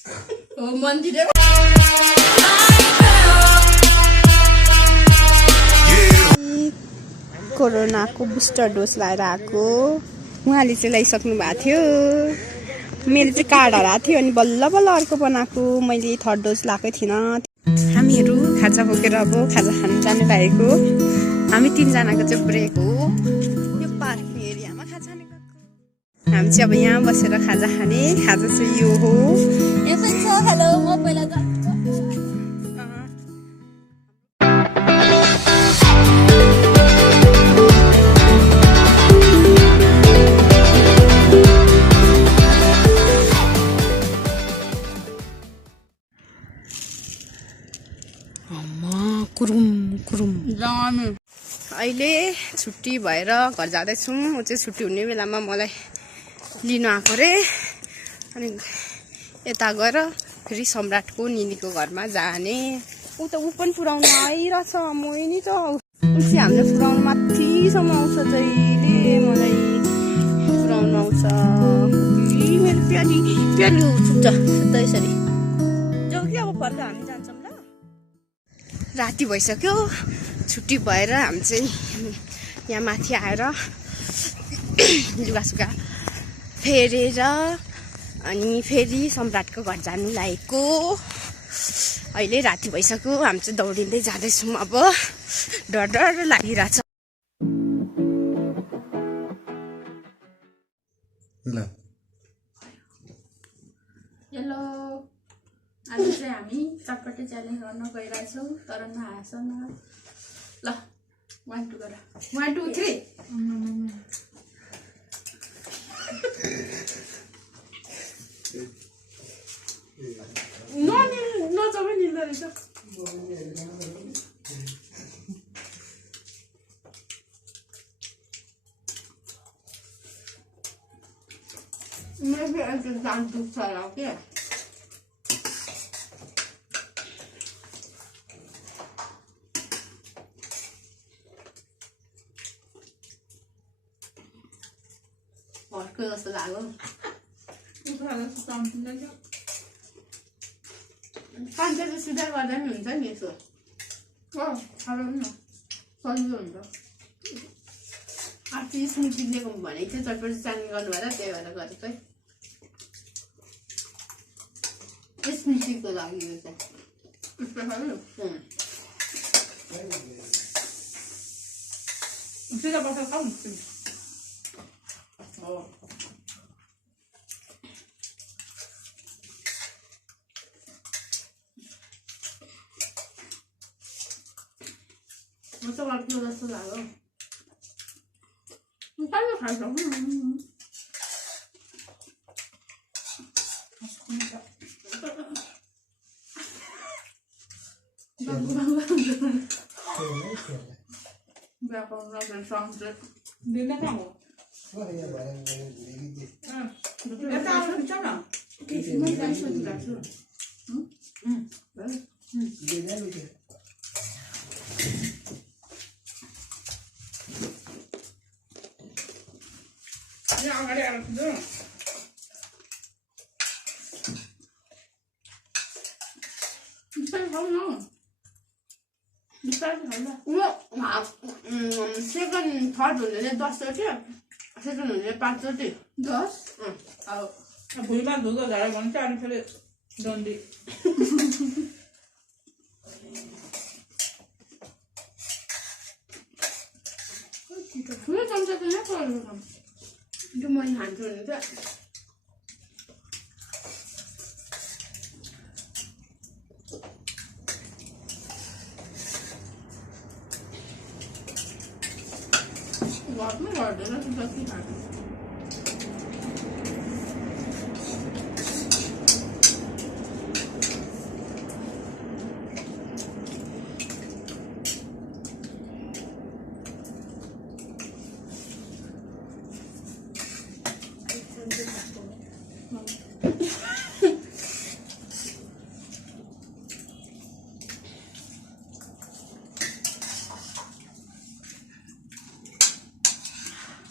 मन्दिर कोरोनाको booster dose लाएर आएको उहाँले चाहिँ लगाइसक्नु भएको थियो मेरो चाहिँ कार्ड हराएको थियो अनि बल्ल बल्ल अर्को बनाएको मैले थर्ड डोज लगाएकै थिइनँ हामीहरू खाजा बोकेर अब खाजा खान जानु लागेको हामी 3 जनाको चाहिँ ब्रेक हो यो पार्किङ एरियामा खाजा खाने गएको हामी चाहिँ अब यहाँ बसेर खाजा खाने खाजा चाहिँ यो हो यो पनि छ हेलो म पहिला अहिले छुट्टी भएर घर जाँदैछौँ ऊ चाहिँ छुट्टी हुने बेलामा मलाई लिनु आएको रे अनि यता गएर फेरि सम्राटको निनीको घरमा जाने ऊ त ऊ पनि पुऱ्याउनु आइरहेछ मै नि त ऊ चाहिँ हामीले पुऱ्याउनु माथिसम्म आउँछ जहिले मलाई पुऱ्याउनु आउँछ मेरो प्यारी प्यारी छुट्छ सुत्दा यसरी जाउँ कि अब फर्दा हामी जान्छौँ ल राति भइसक्यो छुट्टी भएर हामी चाहिँ यहाँ माथि आएर लुगासुगा फेरेर अनि फेरि सम्राटको घर जानु लागेको अहिले राति भइसक्यो हामी चाहिँ दौडिँदै जाँदैछौँ अब डर डर लागिरहेछ हेलो आज चाहिँ हामी चटपटे च्यालेन्ज गर्न गइरहेछौँ तर नआएछ न ल 1 2 गर 1 2 3 नचबै निल्दो रहेछ मेरो अहिले जान दुख्छ होला के अर्को जस्तो लाग्यो कान्छेले सिधा गर्दा पनि हुन्छ नि यसो सजिलो हुन्छ अस्ति स्मृति दिएको भनेको थियो चटपटी चानी गर्नु भएर त्यही भएर गरेको है स्मृतिको लागि यो चाहिँ सिधा बसेर खाऊ हो म त अर्को जस्तो लाग्यो कहिले खान्छ अगाडि आएर खुद्दो सेकेन्ड थर्ड हुनेले 10 चोटि सेकेन्ड हुनेले 5 चोटि 10 अब भुइँमा धुँदो झाडा भन्छ अनि फेरि डन्डी ठुलो चम्चा त यहाँ पर्नु जो मैले खान्छु भने चाहिँ घट्नु घट्दैन त्यो जति खानु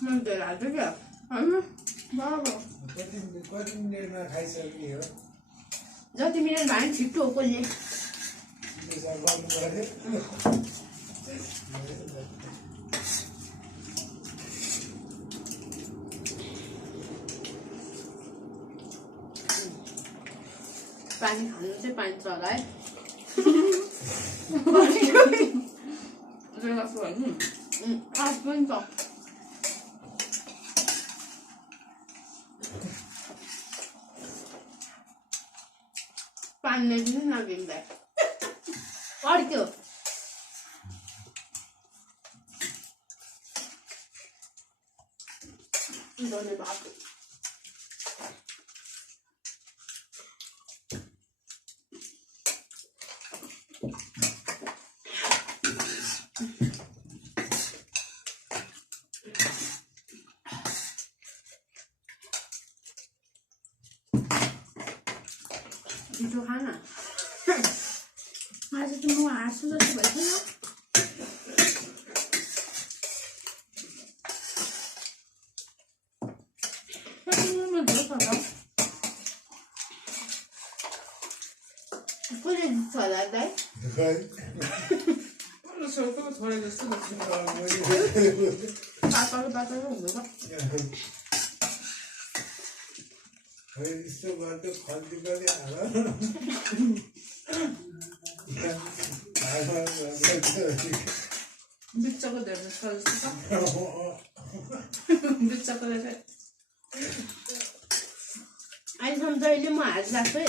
Mentira, tu quer? Vamos? Quanto dinheiro na raiz aqui, ó? जति मिनट भयो नि छिट्टो हो कसले पानी खानु चाहिँ पाइन्छ होला है आज पनि छ पानी ल्याइदिनु न बिमलाई अड्क्यो धन्यवाद मिठो खाना आज त म हाँस्छु जस्तो भइसक्यो कसले जित्छ होला दाइ छोरा जस्तो पापाको हुँदैन यस्तो गर्दा खल्ती पनि बिच्चाको धेरै जस्तो छ बिच्चाको चाहिँ अहिलेसम्म जहिले म हात लाग्छु है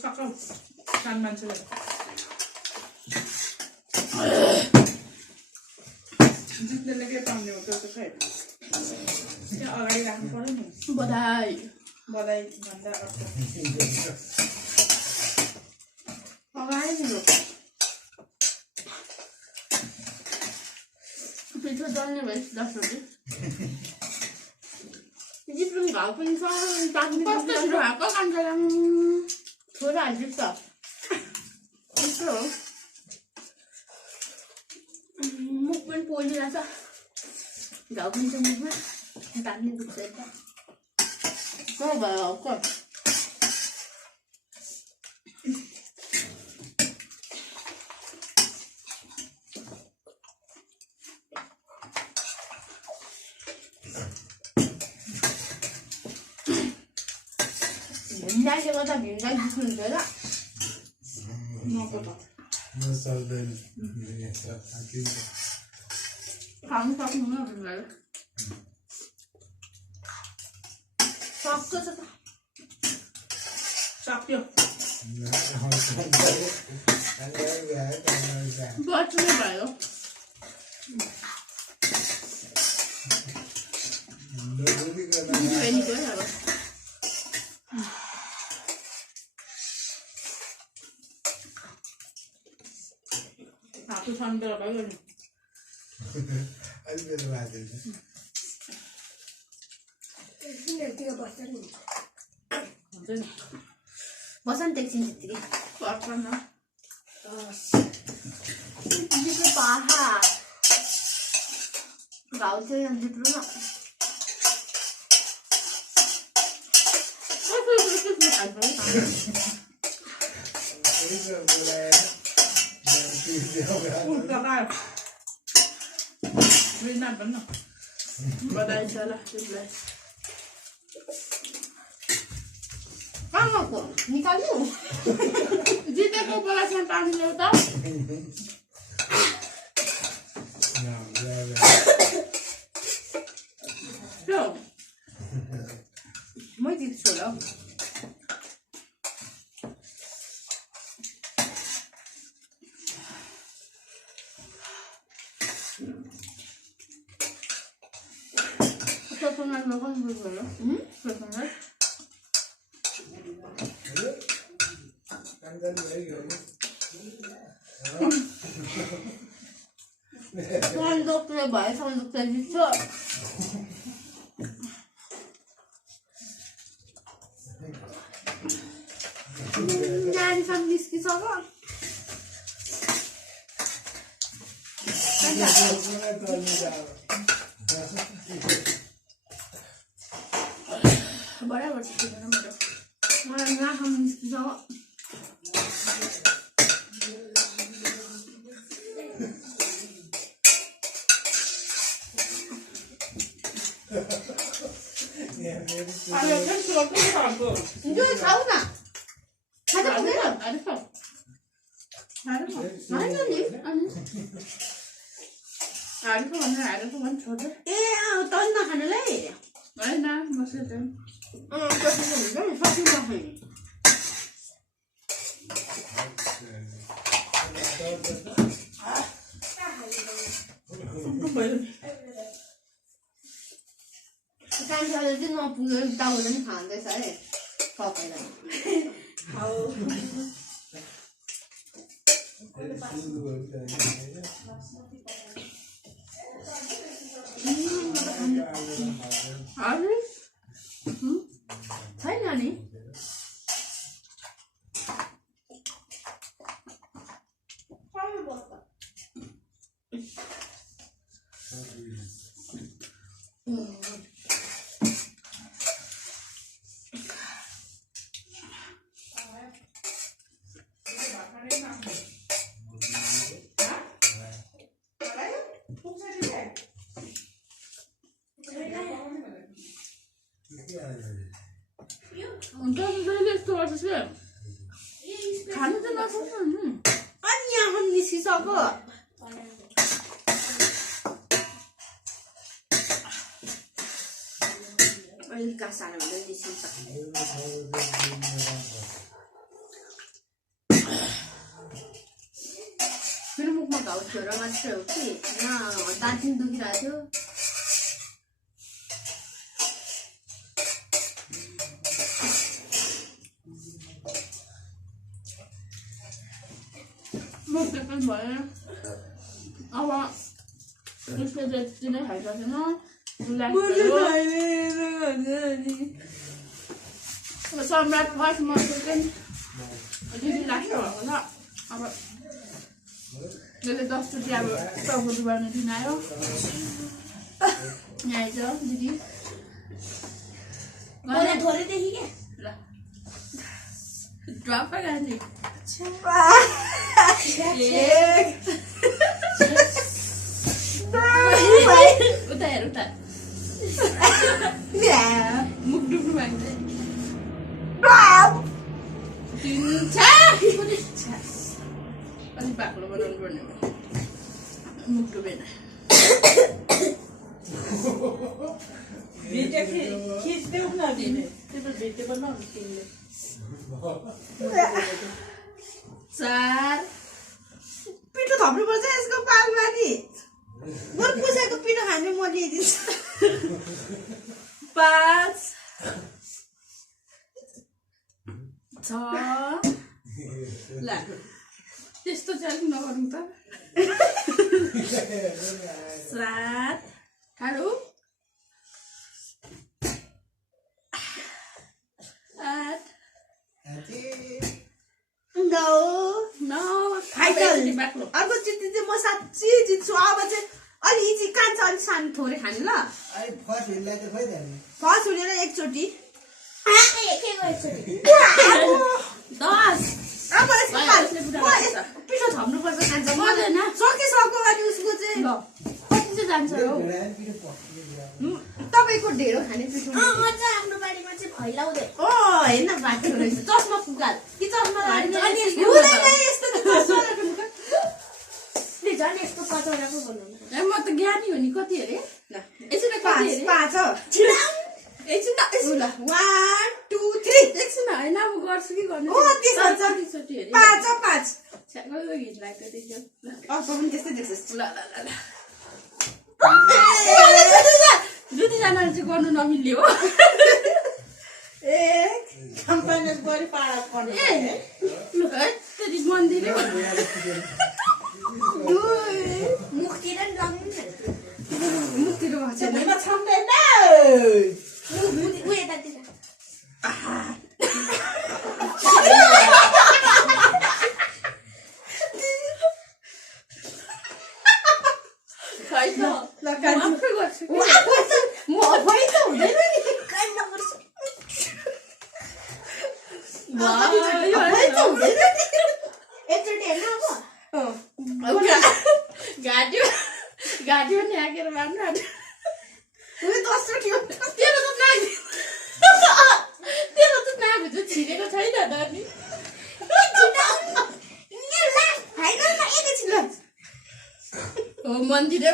सक्कौ सान मान्छेलाई जित्नेले के पाउने हो त्यो चाहिँ त्यहाँ अगाडि राख्नु पर्यो नि बधाई बधाई भन्दा अगाडि दिनु पिठो जल्ने भएछ 10 बजे जित्नु घाउ पनि छ कस्तो छिटो भएको कान्छालाई छोरा हालिदिन्छ यस्तो हो मुख पनि पोलिरहेछ घाउ पनि छ मुखमा दामी दुख्छ यता को भयो को भिन्दाले गर्दा भिन्दा जित्नुहुन्छ होला खानु सक्नुहुन्न भिन्दाले सक्छ त सक्यो बच्नु भयो निको है अब हातु छन्देर भयो नि हुन्छ नि बसन एकछिन त्यतिकै पर्छ न जित्नु पाहा घाउ चाहिँ जित्नु न बधाई छ ल तिमीलाई कहाँ गएको निकाल्नु जितेको बेलासम्म पानी ल्याउ त मै जित्छु होला personal con personal. Personal. सन्दुकले भयो सन्दुकले जित्छ नानीसँग निस्किसक्यो बराबर छ मेरो मलाई नाखाउनु निस्किसक्यो 이거 사오나? 가자 보내라. 알았어. 아니. 알았어. 저도. 떴나 하늘래? 아니 나 마셔 돼. 그래서 사진 봐. सानो चाहिँ नपुग्यो दाउले पनि खाँदैछ है सबैलाई छैन नि जहिले यस्तो गर्छ खानु चाहिँ नसक्छ अनि यहाँ निस्किसक्यो अहिले कासाले हुँदै निस्किन्छ मेरो मुखमा घाउ थियो र मात्रै हो कि यहाँ दार्जिलिङ दुखिरहेको थियो भयो अब उसले त्यति नै खाइसकेन सम्राट फर्स्ट मसो चाहिँ दिदी लाग्छ होला अब जसले 10 चोटि अब टाउको दुबार्नु दिन आयो यहाँ आइज दिदी थोरैदेखि क्या ल ड्रप गाने उता हेर उता मुख डुब्नु माग्दै अलिक बाक्लो बनाउनु पर्ने मुख डुबेन खिच्देऊ न दिने त्यो त भेटे बनाउनु तिमीले 4 पिठो थप्नुपर्छ यसको पालमा नि म पुसेको पिठो खाने म ल्याइदिन्छु 5 6 ल त्यस्तो चाहिँ नगरौँ त 7 खानु 8 अर्को चिट्ठी चाहिँ म साँच्ची जित्छु अब चाहिँ अलि इजी कान्छ अलिक सानो थोरै खाने ल फर्स्ट हुनेर एकचोटि 10 पिठो थप्नुपर्छ कान्छ सकिसक्यो अनि उसको चाहिँ कति चाहिँ जान्छ हो तपाईँको ढेँडो खाने पिठो हाम्रो बारीमा चाहिँ फैलाउँदै होइन बाटो रहेछ चस्मा पुगाल कि चस्मा झन् यस्तो पचौडाको बनाउनु म त ज्ञानी हो नि कति अरे ल एकछिन 5 एकछिन 1 2 3 एकछिन होइन म गर्छु कि गर्नु 5 कस्तो गीत लाग्छ त्यसो पनि त्यस्तै देख्छस् ल दुईजना चाहिँ गर्नु नमिल्ने हो कम्पानी बढी पाडा पर्ने ए ल है त्यति मन्दिरै छैन ल कान्छी आफै गर्छु म अफै त हुँदैन नि कान नगर्छु अफै त हुँदैन नि एकचोटि हेर्न अब घाँटीमा न्याकेर मार्नु आँट्यो। उयो दोस्रो थियो तेरो त नाक चाहिँ छिरेको छैन त अनि हो मन्दिरै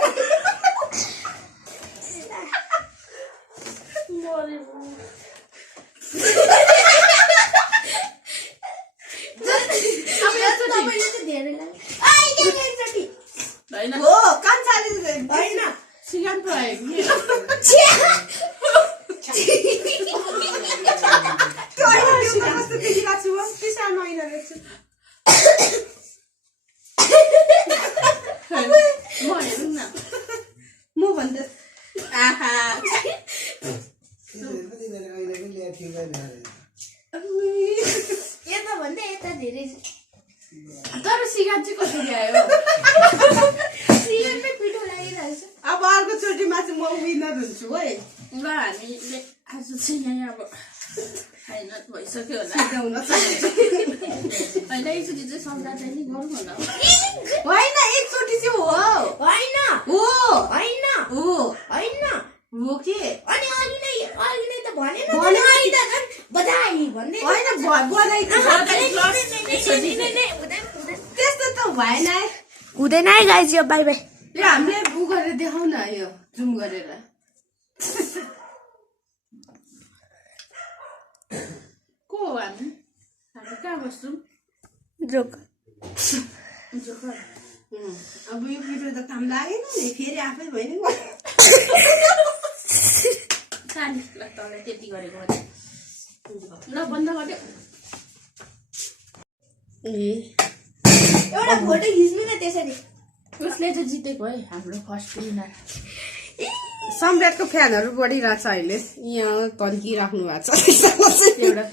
होइन हो कान्छाले होइन सिगान पो आयो कि त्यो कस्तो देखिरहेको छु म सानो ऐना रहेछ म हेरौँ न म भन्दा आहा यता भन्दा यता धेरै तर सिगान चाहिँ कसरी आयो सिगानमै पिठो लागिरहेको छ अब अर्को चोटिमा चाहिँ म विनर हुन्छु है ल हामीले आज चाहिँ यहाँ अब खाइन भइसक्यो होला सिकाउन चाहन्छु होइन एकचोटि चाहिँ सम्झाउँदा नि गरौँ होला होइन एकचोटि चाहिँ हो होइन हो होइन हो होइन हो के अनि अघि नै त भनेन भने अनि त झन् बधाई भन्दै होइन बधाई त्यस्तो त भएन है हुँदैन है गाइज यो बाई बाई यो हामीले उ गरेर देखाउ न यो जुम गरेर को हो हामी हामी कहाँ बस्छौँ जोक अब यो पिठो त काम लागेन नि फेरि आफै भयो नि ल तँलाई त्यति गरेको भने ल बन्द गर्यो एउटा फोटो खिच्नु न त्यसरी उसले चाहिँ जितेको है हाम्रो फर्स्ट विनर सम्राटको फ्यानहरू बढिरहेछ अहिले यहाँ तन्किराख्नु भएको छ एउटा